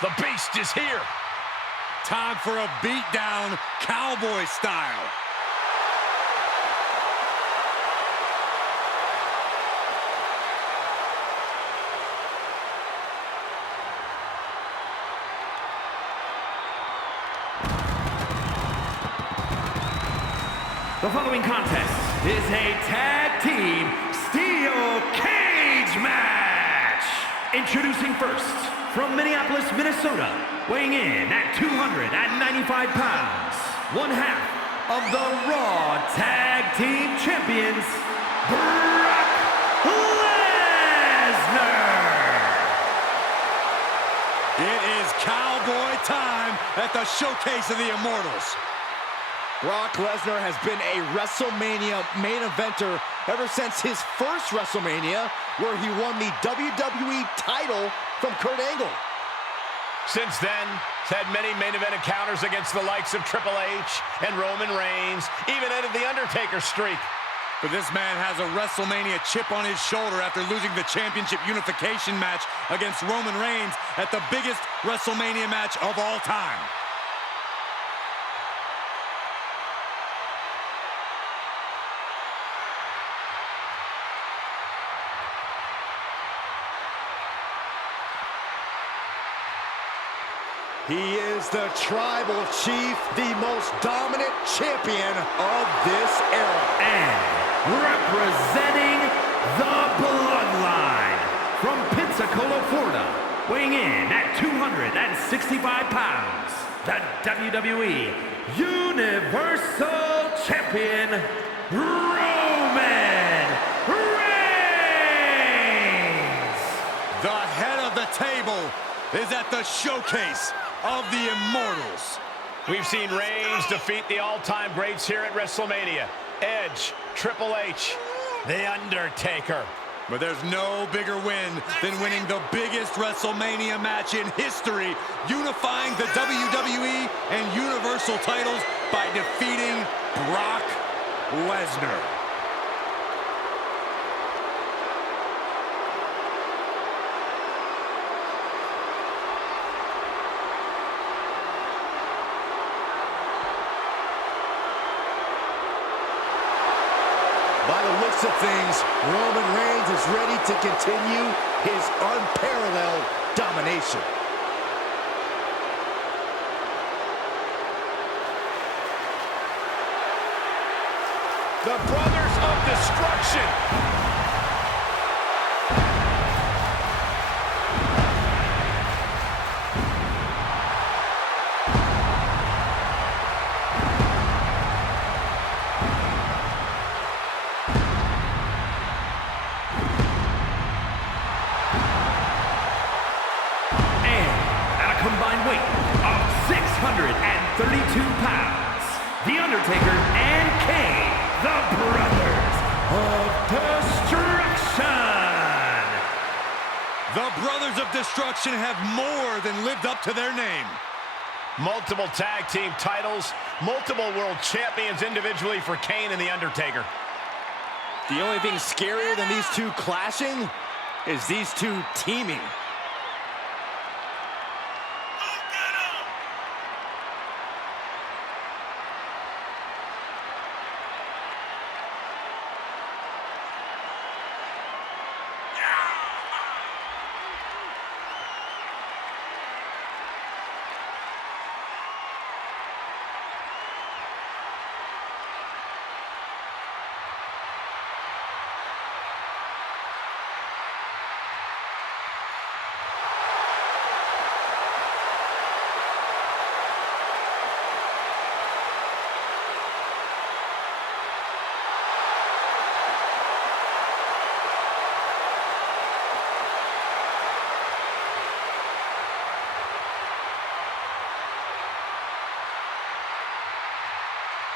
The Beast is here. Time for a beatdown, cowboy style. The following contest is a tag team steel cage match. Introducing first, from Minneapolis, Minnesota, weighing in at 295 pounds, one half of the Raw Tag Team Champions, Brock Lesnar. It is cowboy time at the Showcase of the Immortals. Brock Lesnar has been a WrestleMania main eventer ever since his first WrestleMania, where he won the WWE title from Kurt Angle. Since then, he's had many main event encounters against the likes of Triple H and Roman Reigns, even ended the Undertaker streak. But this man has a WrestleMania chip on his shoulder after losing the championship unification match against Roman Reigns at the biggest WrestleMania match of all time. He is the Tribal Chief, the most dominant champion of this era. And representing the Bloodline, from Pensacola, Florida, weighing in at 265 pounds, the WWE Universal Champion, Roman Reigns. The head of the table is at the Showcase of the Immortals. We've seen Reigns defeat the all-time greats here at WrestleMania. Edge, Triple H, The Undertaker. But there's no bigger win than winning the biggest WrestleMania match in history, unifying the WWE and Universal titles by defeating Brock Lesnar. By the looks of things, Roman Reigns is ready to continue his unparalleled domination. The Brothers of Destruction. Combined weight of 632 pounds, The Undertaker and Kane, the Brothers of Destruction. The Brothers of Destruction have more than lived up to their name. Multiple tag team titles, multiple world champions individually for Kane and The Undertaker. The only thing scarier than these two clashing is these two teaming.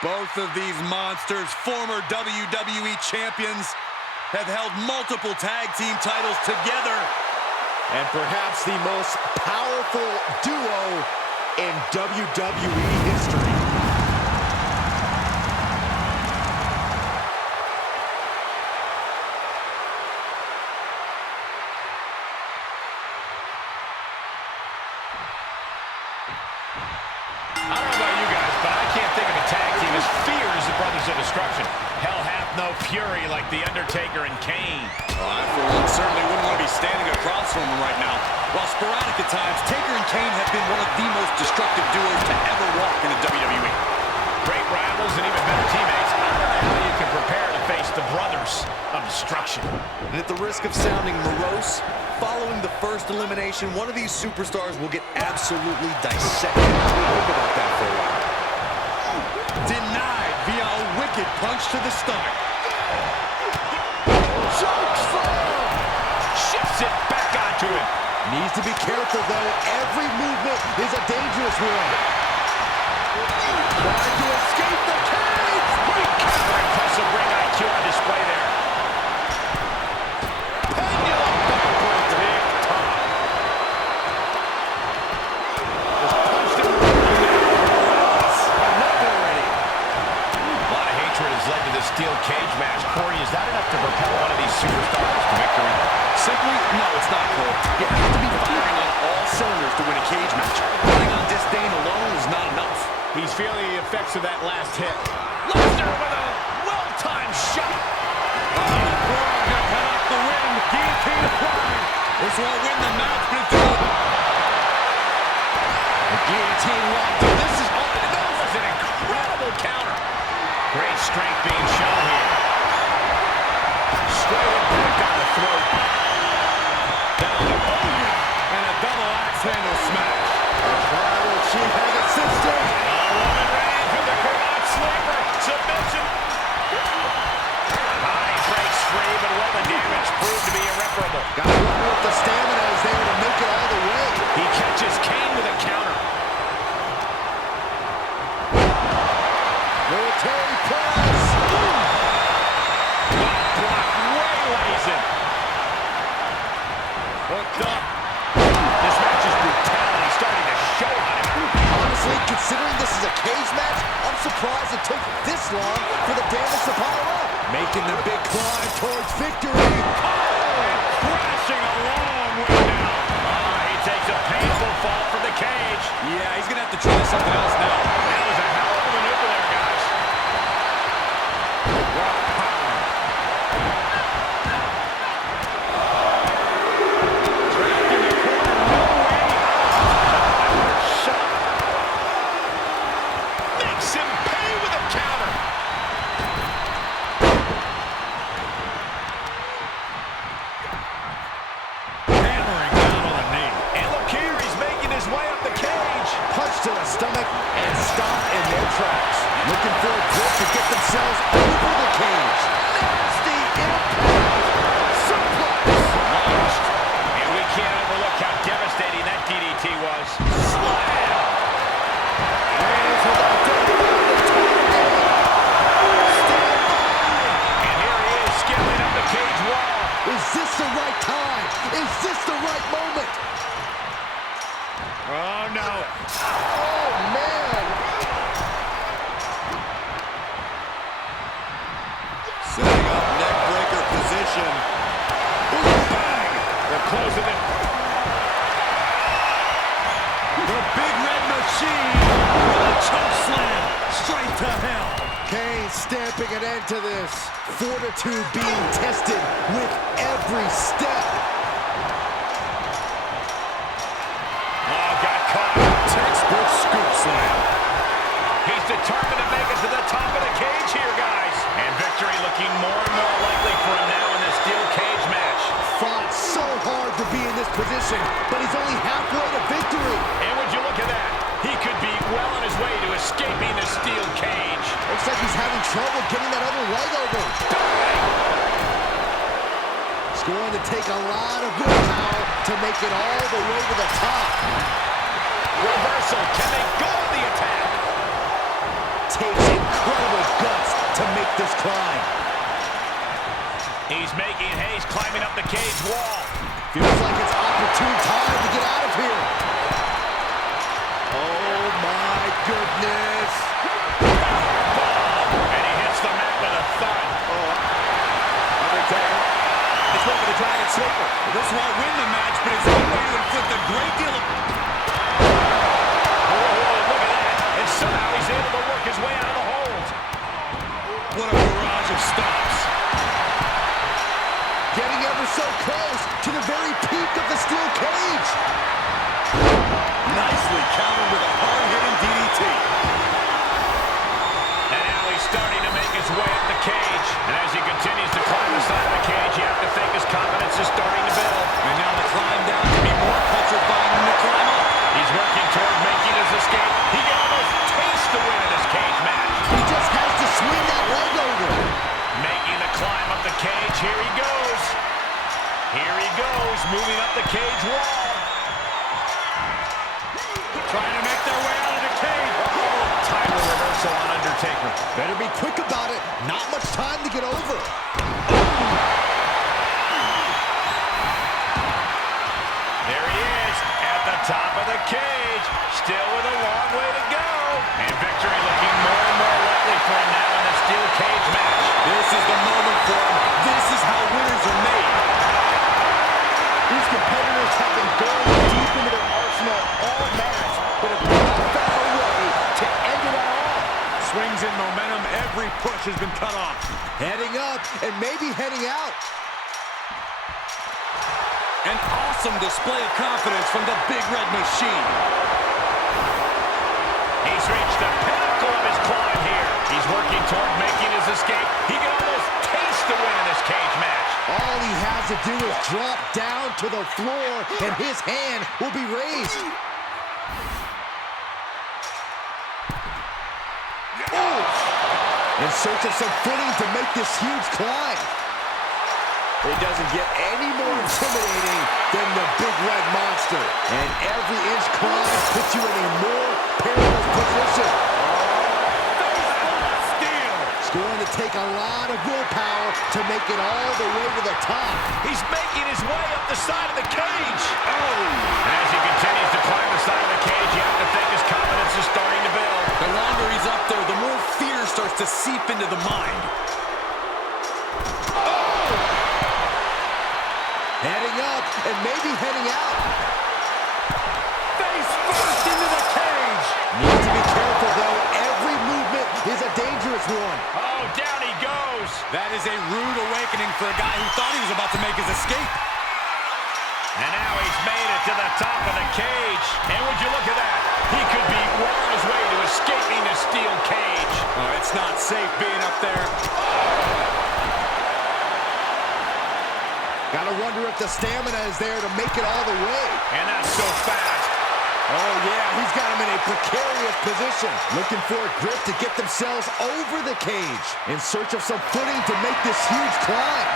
Both of these monsters, former WWE champions, have held multiple tag team titles together. And perhaps the most powerful duo in WWE history. I don't know about you guys, but I can't think of a tag team as fierce as the Brothers of Destruction. Hell hath no fury like the Undertaker and Kane. Well, I, for one, certainly wouldn't want to be standing across from them right now. While sporadic at times, Taker and Kane have been one of the most destructive duos to ever walk in the WWE. Great rivals and even better teammates. I don't know how you can prepare to face the Brothers of Destruction. And at the risk of sounding morose, following the first elimination, one of these superstars will get absolutely dissected. Think about that for a while. Denied via a wicked punch to the stomach. Chokeslam! Shifts it back onto him. Needs to be careful, though. Every movement is a dangerous one. Trying to escape the cage. Impressive ring IQ on display there. Pendulum backbreaker. Big top. Just punched him right. Enough already. A lot of hatred has led to this steel cage match. Corey, is that enough to propel one of these superstars to victory? Simply, no, it's not, Cole. You have to be firing on all cylinders to win a cage match. Running on disdain alone is not enough. He's feeling the effects of that last hit. Lesnar with a well-timed shot. Got cut off the wind. Guillotine applied. This won't win the match, but it's over. The guillotine locked in. This is all it That was an incredible counter. Great strength being shown here. Straight impact on the throat. Down the Hogan. And a double axe handle smash. Tribal Chief has it sister. Roman Reigns with the Kravat Sleeper. Submission. He breaks free, but will the damage prove to be irreparable? Got to run with the stamina is there to make it all the way. He catches Kane with a counter. Military press. Block waylays him. Hooked up. This match's brutality starting to show on him. Honestly, considering this is a cage match, I'm surprised it took this long for the damage to pile up. Making the big climb towards victory. Crashing a long way down. He takes a painful fall from the cage. Yeah, he's going to have to try something else now. That was a hell of a maneuver there, guys. Rock power. Trapped in the corner. No way. Shot. Makes him pay with a counter. Hammering down on the knee. And look here, he's making his way up the cage. Punch to the stomach and stop in their tracks. Looking for a grip to get themselves over the cage. Nasty impact. Suplex. Launched. And we can't overlook how devastating that DDT was. Slam. Reigns with a double on the top. Stand by. And here he is, scaling up the cage wall. Is this the right time? Is this the right moment? Oh, no. Oh, man. Setting up neck breaker position. Bang. They're closing it. The big red machine with a choke slam straight to hell. Kane stamping an end to this. Fortitude being tested with every step. Oh, got caught. Textbook scoop slam. He's determined to make it to the top of the cage here, guys. And victory looking more and more likely for him now in this steel cage match. Fought so hard to be in this position, but he's only halfway to victory. And would you look at that? He could be well on his way to escaping the steel cage. Looks like he's having trouble getting that other leg over. It's going to take a lot of willpower to make it all the way to the top. Reversal. Can they go with the attack? Takes incredible guts to make this climb. He's making haste climbing up the cage wall. Feels like it's opportune time to get out of here. Oh my goodness. And he hits the mat with a thud. Undertaker is looking to Dragon Sleeper. This won't win the match, but it's one way to inflict a great deal of... Whoa, look at that. he's able to work his way out of the hold. What a barrage of stops. Getting ever so close to the very peak of the steel cage. Nicely countered with a hard-hitting DDT. And now he's starting to make his way up the cage. And as he continues to climb the side of the cage, you have to think his confidence is starting to build. And now the climb down can be more petrifying than the climb up. He's working toward making his escape. He can almost taste the win in this cage match. He just has to swing that leg over. Making the climb up the cage. Here he goes. Here he goes, moving up the cage wall. Trying to make their way out of the cage. Title reversal on Undertaker. Better be quick about it. Not much time to get over. There he is, at the top of the cage. Still with a long way to go. And victory looking more and more likely for him now in the steel cage match. This is the moment for him. This is how winners are made. These competitors have been going deep into their arsenal all match, but have not found a way to end it all. Swings in momentum. Every push has been cut off. Heading up and maybe heading out. An awesome display of confidence from the Big Red Machine. He's reached the pinnacle of his climb here. He's working toward making his escape. He can almost taste the win in this cage match. All he has to do is drop down to the floor, and his hand will be raised. In search of some footing to make this huge climb. It doesn't get any more intimidating than the Big Red Monster. And every inch climb puts you in a more perilous position. It's going to take a lot of willpower to make it all the way to the top. He's making his way up the side of the cage. And as he continues to climb the side of the cage, you have to think his confidence is starting to build. The longer he's up there, the more fear starts to seep into the mind. Heading up and maybe heading out. Face first into the cage. Need to be careful, though. Every movement is a dangerous one. Oh, down he goes. That is a rude awakening for a guy who thought he was about to make his escape. And now he's made it to the top of the cage. And would you look at that? He could be well on his way to escaping the steel cage. Oh, it's not safe being up there. Gotta wonder if the stamina is there to make it all the way. And that's so fast. Oh, yeah, he's got him in a precarious position. Looking for a grip to get themselves over the cage. In search of some footing to make this huge climb.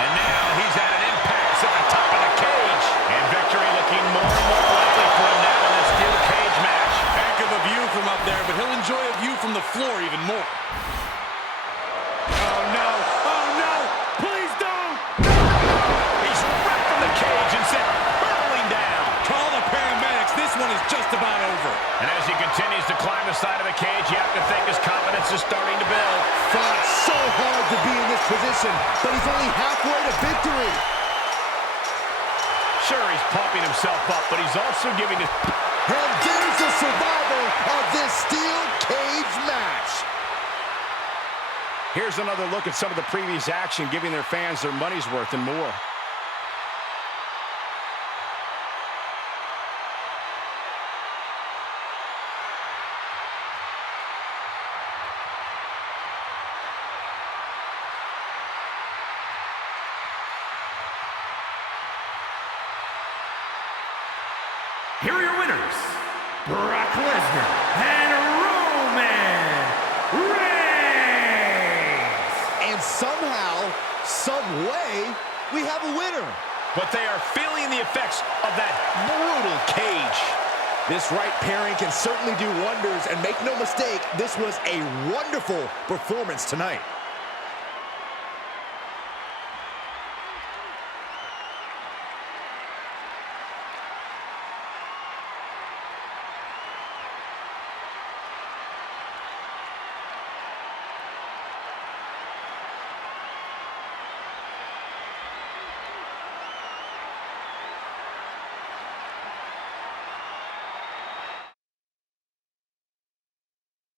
And now he's at an impasse at the top of the cage. And victory looking more and more likely for him now in this steel cage match. Heck of a view from up there, but he'll enjoy a view from the floor even more. Oh, no. Oh, no. Please don't. He's ripped from the cage and sent hurtling down. Call the paramedics. This one is just about over. And as he continues to climb the side of the cage, you have to think his confidence is starting to build. Fought so hard to be in this position, but he's only halfway to victory. Sure, he's pumping himself up, but he's also giving his... And there's the survivor of this steel cage match. Here's another look at some of the previous action, giving their fans their money's worth and more. Here are your winners, Brock Lesnar and Roman Reigns. And somehow, some way, we have a winner. But they are feeling the effects of that brutal cage. This right pairing can certainly do wonders, and make no mistake, this was a wonderful performance tonight.